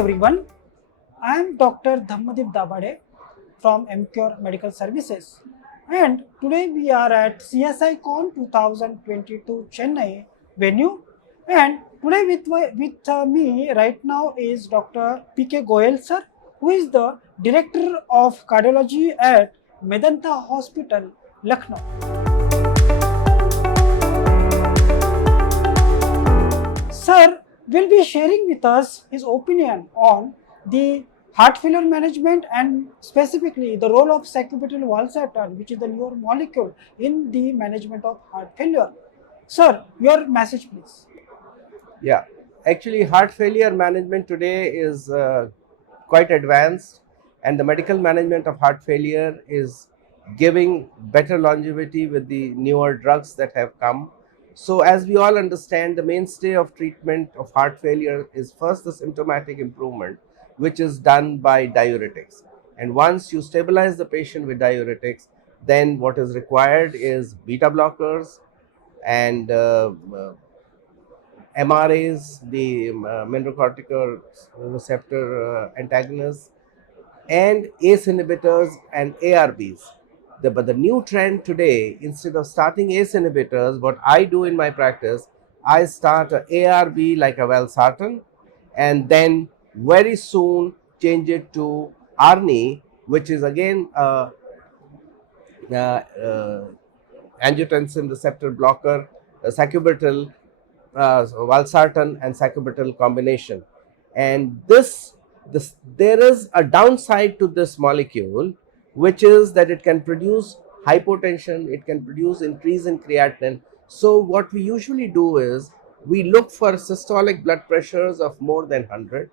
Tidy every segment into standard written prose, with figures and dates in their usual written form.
everyone, I am Dr. Dhammadip Dabade from EMCURE Medical Services, and today we are at CSI Con 2022 Chennai venue, and today with me right now is Dr. PK Goel sir, who is the Director of Cardiology at Medanta Hospital, Lucknow. Sir will be sharing with us his opinion on the heart failure management and specifically the role of Sacubitril Valsartan, which is the newer molecule in the management of heart failure. Sir, your message please. Yeah, actually, heart failure management today is quite advanced, and the medical management of heart failure is giving better longevity with the newer drugs that have come. So, as we all understand, the mainstay of treatment of heart failure is first the symptomatic improvement, which is done by diuretics. And once you stabilize the patient with diuretics, then what is required is beta blockers and MRAs, the mineralocortical receptor antagonists, and ACE inhibitors and ARBs. But the new trend today, instead of starting ACE inhibitors, what I do in my practice, I start a ARB like a Valsartan, and then very soon change it to ARNI, which is again angiotensin receptor blocker, Sacubitril, Valsartan and Sacubitril combination. And there is a downside to this molecule, which is that it can produce hypotension, it can produce increase in creatinine. So what we usually do is we look for systolic blood pressures of more than 100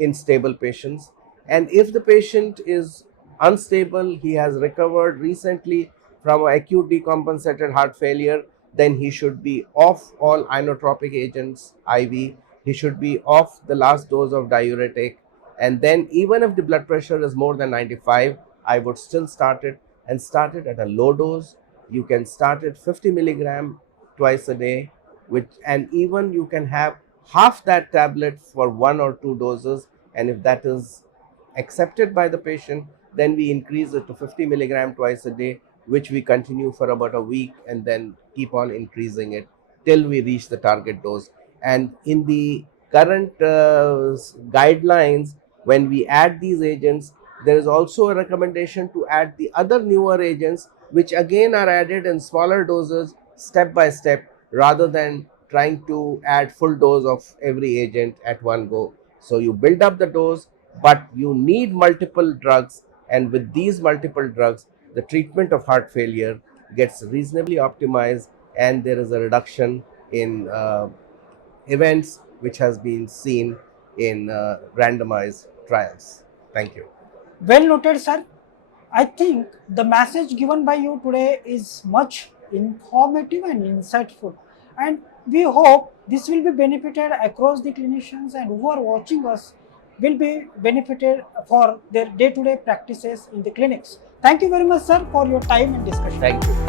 in stable patients. And if the patient is unstable, he has recovered recently from acute decompensated heart failure, then he should be off all inotropic agents, IV. He should be off the last dose of diuretic. And then even if the blood pressure is more than 95, I would still start it and start it at a low dose. You can start it 50 milligram twice a day, and even you can have half that tablet for 1 or 2 doses. And if that is accepted by the patient, then we increase it to 50 milligram twice a day, which we continue for about a week and then keep on increasing it till we reach the target dose. And in the current guidelines, when we add these agents, there is also a recommendation to add the other newer agents, which again are added in smaller doses step by step, rather than trying to add full dose of every agent at one go. So you build up the dose, but you need multiple drugs, and with these multiple drugs, the treatment of heart failure gets reasonably optimized, and there is a reduction in events which has been seen in randomized trials. Thank you. Well noted, sir. I think the message given by you today is much informative and insightful, and we hope this will be benefited across the clinicians and who are watching us will be benefited for their day-to-day practices in the clinics. Thank you very much, sir, for your time and discussion. Thank you.